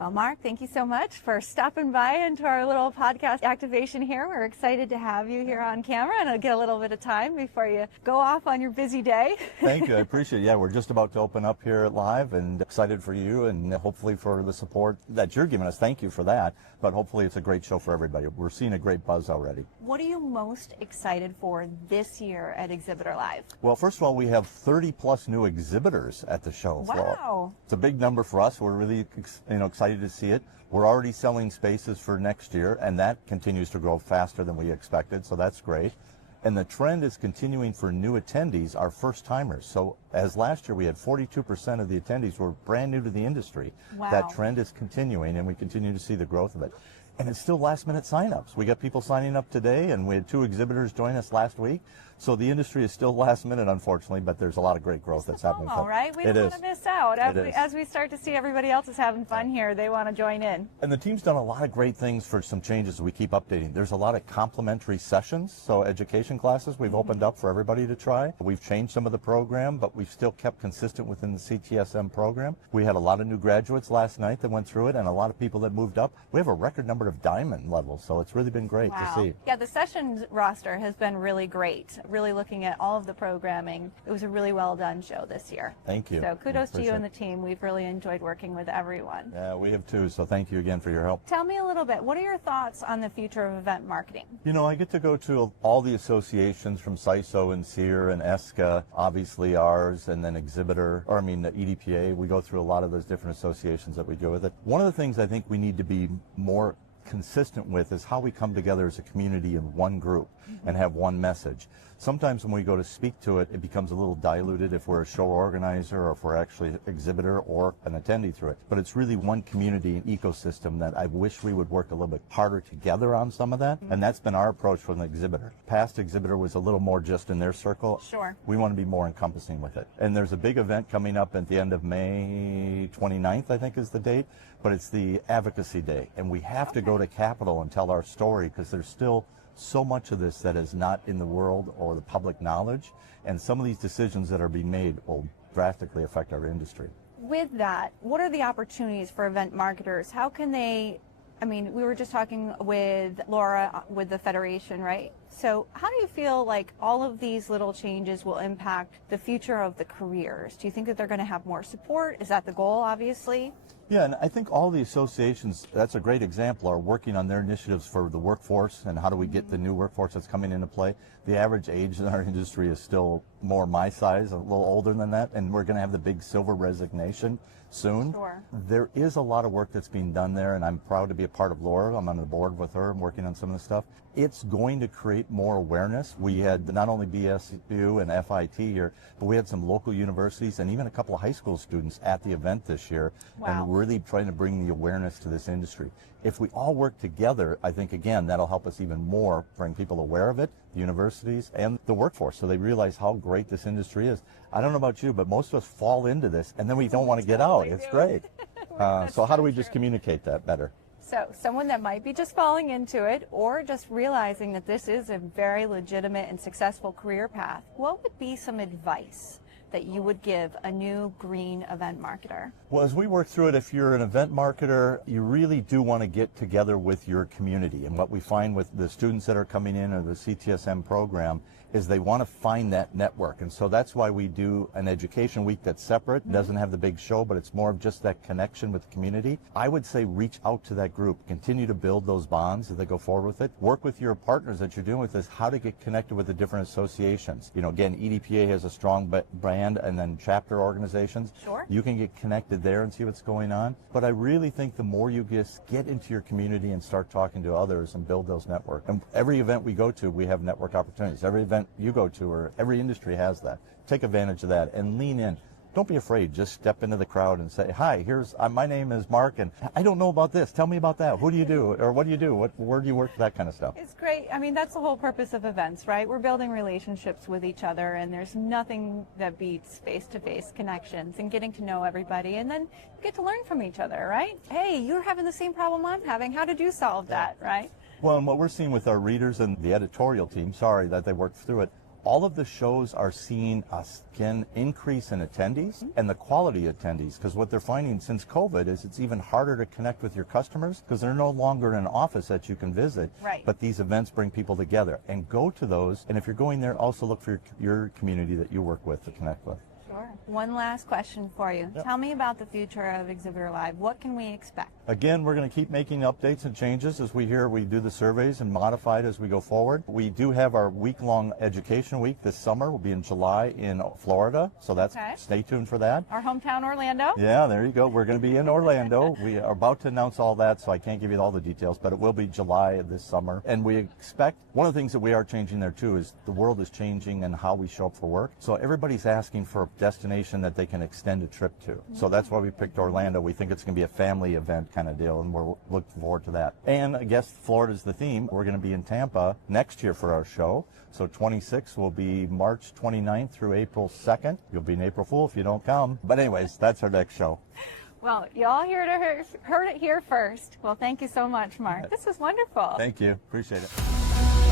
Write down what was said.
Well, Mark, thank you so much for stopping by into our little podcast activation here. We're excited to have you here on camera, and I'll get a little bit of time before you go off on your busy day. Thank you. I appreciate it. Yeah, we're just about to open up here at Live, and excited for you and hopefully for the support that you're giving us. Thank you for that. But hopefully it's a great show for everybody. We're seeing a great buzz already. What are you most excited for this year at Exhibitor Live? Well, first of all, we have 30 plus new exhibitors at the show. Wow. So it's a big number for us. We're really excited to see it. We're already selling spaces for next year, and that continues to grow faster than we expected, so that's great. And the trend is continuing for new attendees, our first timers. So as last year we had 42% of the attendees were brand new to the industry. Wow. That trend is continuing, and we continue to see the growth of it. And it's still last minute signups. We got people signing up today, and we had 2 exhibitors join us last week. So the industry is still last minute, unfortunately, but there's a lot of great growth that's happening. All right, we don't want to miss out. As we start to see everybody else is having fun here, they want to join in. And the team's done a lot of great things for some changes we keep updating. There's a lot of complimentary sessions, so education classes we've opened up for everybody to try. We've changed some of the program, but we've still kept consistent within the CTSM program. We had a lot of new graduates last night that went through it, and a lot of people that moved up. We have a record number of diamond levels, so it's really been great to see. Yeah, the sessions roster has been really great. Really looking at all of the programming. It was a really well done show this year. Thank you. So kudos to you and the team. We've really enjoyed working with everyone. Yeah, we have too, so thank you again for your help. Tell me a little bit, what are your thoughts on the future of event marketing? You know, I get to go to all the associations from CISO and SEER and ESCA, obviously ours, and then Exhibitor, the EDPA. We go through a lot of those different associations that we go with it. One of the things I think we need to be more consistent with is how we come together as a community in one group and have one message. Sometimes when we go to speak to it, it becomes a little diluted if we're a show organizer or if we're actually an exhibitor or an attendee through it. But it's really one community and ecosystem that I wish we would work a little bit harder together on some of that. And that's been our approach from the exhibitor. Past exhibitor was a little more just in their circle. Sure. We want to be more encompassing with it. And there's a big event coming up at the end of May 29th, I think is the date, but it's the Advocacy Day. And we have to go to Capitol and tell our story because there's still so much of this that is not in the world or the public knowledge, and some of these decisions that are being made will drastically affect our industry. With that, what are the opportunities for event marketers? How can they, we were just talking with Laura with the Federation, right? So how do you feel like all of these little changes will impact the future of the careers? Do you think that they're going to have more support? Is that the goal, obviously? Yeah, and I think all the associations, that's a great example, are working on their initiatives for the workforce and how do we get the new workforce that's coming into play. The average age in our industry is still more my size, a little older than that, and we're going to have the big silver resignation soon. Sure. There is a lot of work that's being done there, and I'm proud to be a part of Laura. I'm on the board with her and working on some of the stuff. It's going to create more awareness. We had not only BSU and FIT here, but we had some local universities and even a couple of high school students at the event this year. Wow. And really trying to bring the awareness to this industry. If we all work together, I think, again, that'll help us even more bring people aware of it, the universities and the workforce, so they realize how great this industry is. I don't know about you, but most of us fall into this, and then we don't want to get out. It's great. So how do we just communicate that better? So someone that might be just falling into it or just realizing that this is a very legitimate and successful career path, what would be some advice that you would give a new green event marketer? Well, as we work through it, if you're an event marketer, you really do want to get together with your community. And what we find with the students that are coming in or the CTSM program is they want to find that network. And so that's why we do an education week that's separate. It doesn't have the big show, but it's more of just that connection with the community. I would say reach out to that group. Continue to build those bonds as they go forward with it. Work with your partners that you're doing with this, how to get connected with the different associations. Again, EDPA has a strong brand and then chapter organizations. Sure. You can get connected there and see what's going on. But I really think the more you just get into your community and start talking to others and build those networks. And every event we go to, we have network opportunities. Every event you go to, or every industry has that. Take advantage of that and lean in. Don't be afraid. Just step into the crowd and say, hi, my name is Mark, and I don't know about this. Tell me about that. Who do you do? Or what do you do? Where do you work? That kind of stuff. It's great. That's the whole purpose of events, right? We're building relationships with each other, and there's nothing that beats face-to-face connections and getting to know everybody, and then you get to learn from each other, right? Hey, you're having the same problem I'm having. How did you solve that, right? Well, and what we're seeing with our readers and the editorial team, sorry that they worked through it, all of the shows are seeing an increase in attendees and the quality attendees, because what they're finding since COVID is it's even harder to connect with your customers because they're no longer in an office that you can visit. Right. But these events bring people together, and go to those. And if you're going there, also look for your community that you work with to connect with. Sure. One last question for you. Yep. Tell me about the future of Exhibitor Live. What can we expect? Again, we're going to keep making updates and changes as we do the surveys and modify it as we go forward. We do have our week-long education week this summer. We'll be in July in Florida, so stay tuned for that. Our hometown, Orlando? Yeah, there you go. We're going to be in Orlando. We are about to announce all that, so I can't give you all the details, but it will be July of this summer. And we expect, one of the things that we are changing there too is the world is changing and how we show up for work. So everybody's asking for a destination that they can extend a trip to. So that's why we picked Orlando. We think it's going to be a family event kind of deal, and we're looking forward to that. And I guess Florida's the theme. We're going to be in Tampa next year for our show. So 26 will be March 29th through April 2nd. You'll be an April Fool if you don't come. But anyways, that's our next show. Well, y'all heard it here first. Well, thank you so much, Mark. This was wonderful. Thank you. Appreciate it.